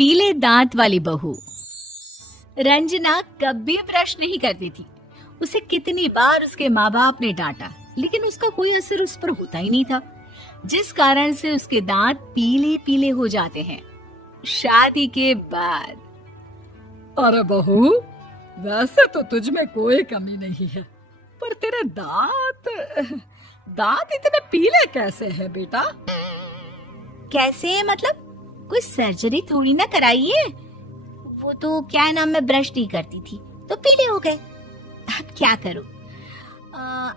पीले दांत वाली बहू। रंजना कभी ब्रश नहीं करती थी। उसे कितनी बार उसके माँ बाप ने डांटा, लेकिन उसका कोई असर उस पर होता ही नहीं था, जिस कारण से उसके दांत पीले पीले हो जाते हैं। शादी के बाद। अरे बहू, वैसे तो तुझ में कोई कमी नहीं है, पर तेरे दांत इतने पीले कैसे हैं बेटा? कैसे मतलब? कोई सर्जरी थोड़ी ना कराई है। वो तो क्या नाम, मैं ब्रश नहीं करती थी तो पीले हो गए। अब क्या करूं?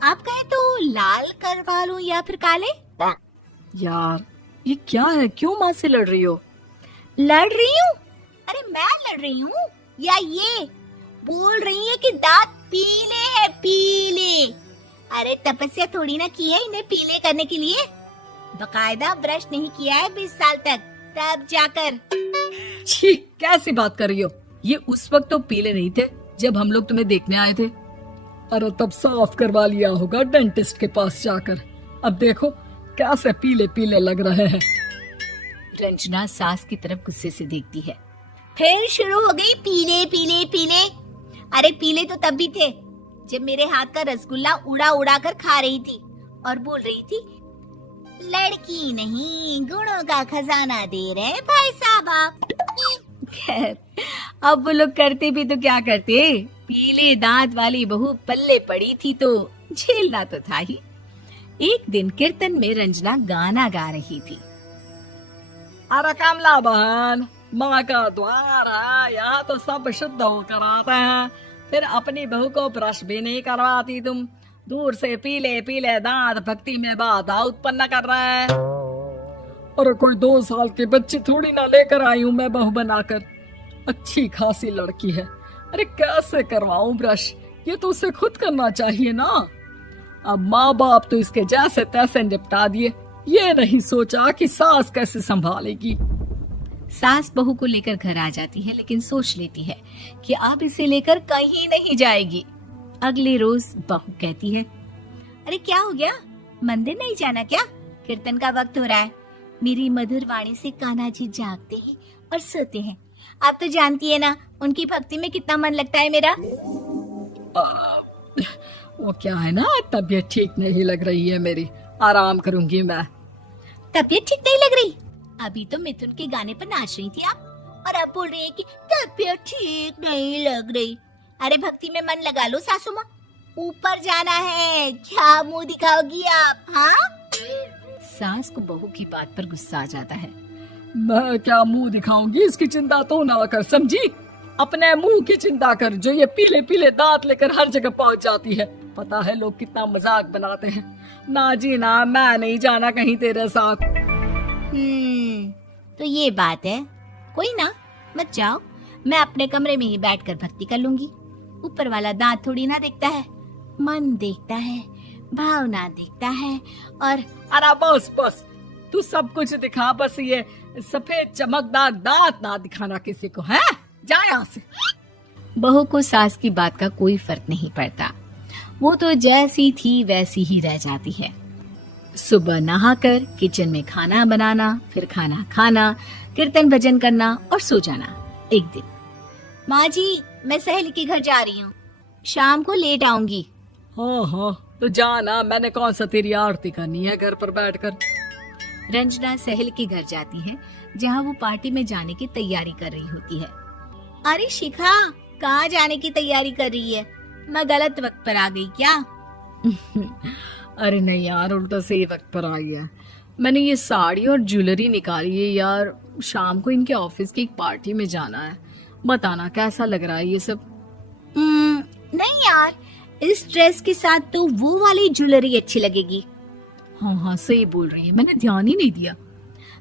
आप कहें तो लाल करवा लूं या फिर काले? यार ये क्या है, क्यों माँ से लड़ रही हो? लड़ रही हूँ? अरे मैं लड़ रही हूँ या ये बोल रही है कि दांत पीले हैं, पीले। अरे तपस्या थोड़ी ना की है इन्हें पीले करने के लिए। बकायदा ब्रश नहीं किया है 20 साल तक, तब जाकर। छी, कैसी बात कर रही हो? ये उस वक्त तो पीले नहीं थे जब हम लोग तुम्हें देखने आए थे। अरे तब साफ करवा लिया होगा डेंटिस्ट के पास जाकर। अब देखो कैसे पीले पीले लग रहे हैं। रंजना सास की तरफ गुस्से से देखती है। फिर शुरू हो गई पीले पीले पीले। अरे पीले तो तब भी थे जब मेरे हाथ का रसगुल्ला उड़ा उड़ा कर खा रही थी और बोल रही थी, लड़की नहीं गुणों का खजाना दे रहे भाई साहब आप। खैर, अब वो लोग करते भी तो क्या करते, पीले दांत वाली बहू पल्ले पड़ी थी तो झेलना तो था ही। एक दिन कीर्तन में रंजना गाना गा रही थी। अरे कमला बहन, माँ का द्वार है, यहाँ तो सब शुद्ध होकर आते हैं, फिर अपनी बहू को ब्रश भी नहीं करवाती तुम। दूर से पीले पीले दांत भक्ति में बाधा उत्पन्न कर रहे हैं। अरे कोई 2 साल के बच्चे थोड़ी ना लेकर आई हूँ मैं बहू बनाकर। अच्छी खासी लड़की है, अरे कैसे करवाऊं ब्रश? ये तो उसे खुद करना चाहिए ना। अब माँ बाप तो इसके जैसे तैसे निपटा दिए, ये नहीं सोचा कि सास कैसे संभालेगी। सास बहू को लेकर घर आ जाती है, लेकिन सोच लेती है कि अब इसे लेकर कहीं नहीं जाएगी। अगले रोज बहू कहती है, अरे क्या हो गया, मंदिर नहीं जाना क्या? कीर्तन का वक्त हो रहा है। मेरी मधुर वाणी से कान्हा जी जागते हैं और सोते हैं। आप तो जानती है ना उनकी भक्ति में कितना मन लगता है मेरा। वो क्या है ना, तबीयत ठीक नहीं लग रही है मेरी, आराम करूंगी मैं। तबीयत ठीक नहीं लग रही? अभी तो मिथुन के गाने पर नाच रही थी आप, और अब बोल रही है कि तबीयत ठीक नहीं लग रही। अरे भक्ति में मन लगा लो सासू माँ, ऊपर जाना है, क्या मुंह दिखाओगी आप? हाँ? सास को बहू की बात पर गुस्सा आ जाता है। मैं क्या मुंह दिखाऊंगी, इसकी चिंता तो ना कर, समझी? अपने मुंह की चिंता कर, जो ये पीले पीले दांत लेकर हर जगह पहुंच जाती है। पता है लोग कितना मजाक बनाते हैं। ना जी ना, मैं नहीं जाना कहीं तेरे साथ। तो ये बात है। कोई ना, मत जाओ, मैं अपने कमरे में ही बैठकर भक्ति कर लूंगी। ऊपर वाला दांत थोड़ी ना देखता है, मन देखता है, भावना देखता है। और अरे बस बस, तू सब कुछ दिखा, बस ये सफेद चमकदार दांत ना दिखाना किसी को, है? जा यहाँ से। बहू को सास की बात का कोई फर्क नहीं पड़ता, वो तो जैसी थी वैसी ही रह जाती है। सुबह नहाकर किचन में खाना बनाना, फिर खाना खाना, कीर्तन भजन करना और सो जाना। एक दिन, माँ जी मैं सहेली के घर जा रही हूँ, शाम को लेट आऊंगी। हाँ हाँ, तो जाना, मैंने कौन सा तेरी आरती करनी है घर पर बैठकर। रंजना सहेली के घर जाती है, जहाँ वो पार्टी में जाने की तैयारी कर रही होती है। अरे शिखा, कहाँ जाने की तैयारी कर रही है? मैं गलत वक्त पर आ गई क्या? अरे नहीं यार, उल्टा सही वक्त पर आई है। मैंने ये साड़ी और ज्वेलरी निकाली है यार, शाम को इनके ऑफिस की एक पार्टी में जाना है। बताना कैसा लग रहा है ये सब? नहीं यार, इस ड्रेस के साथ तो वो वाली ज्वेलरी अच्छी लगेगी। हाँ हाँ सही बोल रही है, मैंने ध्यान ही नहीं दिया।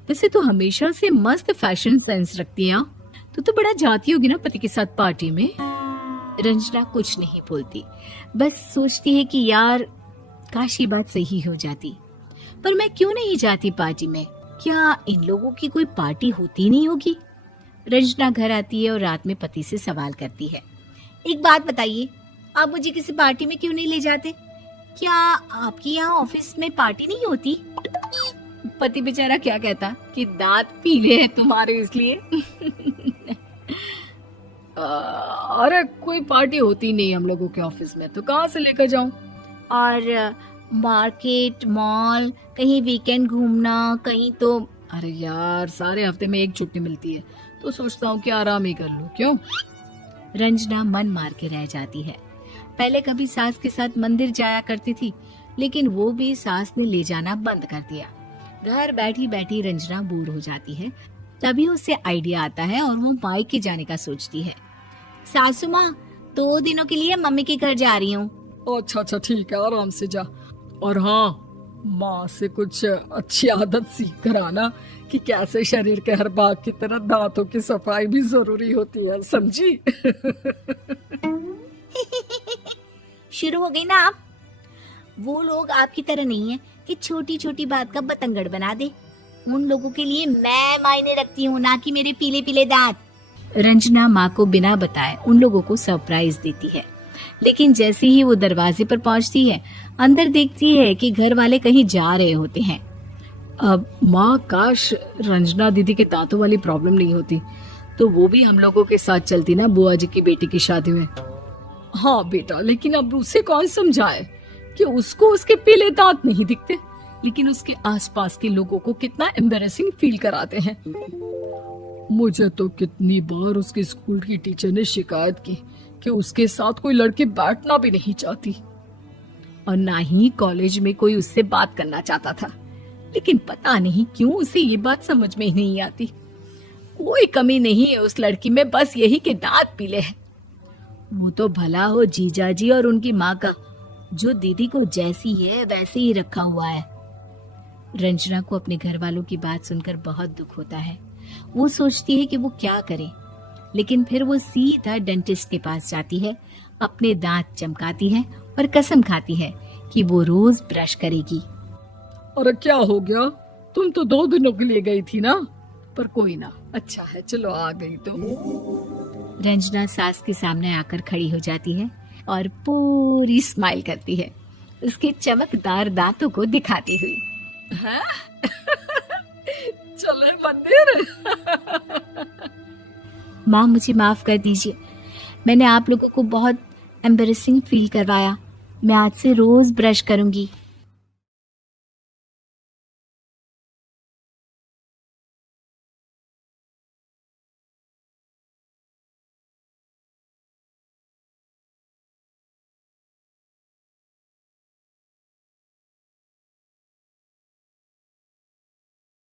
वैसे तो हमेशा से मस्त फैशन सेंस रखती है। तो बड़ा जाती होगी ना पति के साथ पार्टी में। रंजना कुछ नहीं बोलती, बस सोचती है कि यार काश ये बात सही हो जाती। पर मैं क्यों नहीं जाती पार्टी में? क्या इन लोगों की कोई पार्टी होती नहीं होगी? रंजना घर आती है और रात में पति से सवाल करती है, एक बात बताइए, आप मुझे किसी पार्टी में क्यों नहीं ले जाते? क्या आपके यहाँ ऑफिस में पार्टी नहीं होती? पति बेचारा क्या कहता कि दांत पीले हैं तुम्हारे इसलिए। अरे कोई पार्टी होती नहीं हम लोगों के ऑफिस में, तो कहाँ से लेकर जाऊं? और मार्केट, मॉल, कहीं वीकेंड घूमना, कहीं तो। अरे यार, सारे हफ्ते में एक छुट्टी मिलती है, तो सोचता हूँ कि आराम ही कर लूं। क्यों? रंजना मन मार के रह जाती है। पहले कभी सास के साथ मंदिर जाया करती थी, लेकिन वो भी सास ने ले जाना बंद कर दिया। घर बैठी बैठी रंजना बोर हो जाती है। तभी उसे आइडिया आता है और वो मायके जाने का सोचती है। सासू माँ, 2 दिनों के लिए मम्मी के घर जा रही हूँ। अच्छा ठीक है, आराम से जा। और हाँ, माँ से कुछ अच्छी आदत सीख कर आना कि कैसे शरीर के हर भाग की तरह दांतों की सफाई भी जरूरी होती है, समझी? शुरू हो गई ना आप। वो लोग आपकी तरह नहीं है कि छोटी छोटी बात का बतंगड़ बना दे। उन लोगों के लिए मैं मायने रखती हूँ, ना कि मेरे पीले पीले दांत। रंजना माँ को बिना बताए उन लोगों को सरप्राइज देती है, लेकिन जैसे ही वो दरवाजे पर पहुंचती है, अंदर देखती है कि घर वाले कहीं जा रहे होते हैं। अब माँ, काश रंजना दीदी के दांतों वाली प्रॉब्लम नहीं होती, तो वो भी हम लोगों के साथ चलती ना बुआ जी की बेटी की शादी में। हाँ बेटा, लेकिन अब उसे कौन समझाए कि उसको उसके पीले दांत नहीं दिखते, लेकिन उसके आसपास के लोगों को कितना एम्बैरेसिंग फील कराते हैं। मुझे तो कितनी बार उसके स्कूल की टीचर ने शिकायत की कि उसके साथ कोई लड़की बैठना भी नहीं चाहती, और ना ही कॉलेज में कोई उससे बात करना चाहता था। लेकिन पता नहीं क्यों उसे ये बात समझ में ही नहीं आती। कोई कमी नहीं है उस लड़की में, बस यही कि दांत पीले हैं। वो तो भला हो जीजा जी और उनकी माँ का, जो दीदी को जैसी है वैसे ही रखा हुआ है। रंजना को अपने घर वालों की बात सुनकर बहुत दुख होता है। वो सोचती है कि वो क्या करे, लेकिन फिर वो सीधा डेंटिस्ट के पास जाती है, अपने दांत चमकाती है और कसम खाती है कि वो रोज ब्रश करेगी। अरे क्या हो गया? तुम तो 2 दिनों के लिए गई थी ना। पर कोई ना, अच्छा है, चलो आ गई तो। रंजना सास के सामने आकर खड़ी हो जाती है और पूरी स्माइल करती है, उसके चमकदार दांतों को दिखाती हुई। चले मंदिर। माँ, मुझे माफ कर दीजिए, मैंने आप लोगों को बहुत एम्बैरेसिंग फील करवाया। मैं आज से रोज ब्रश करूंगी।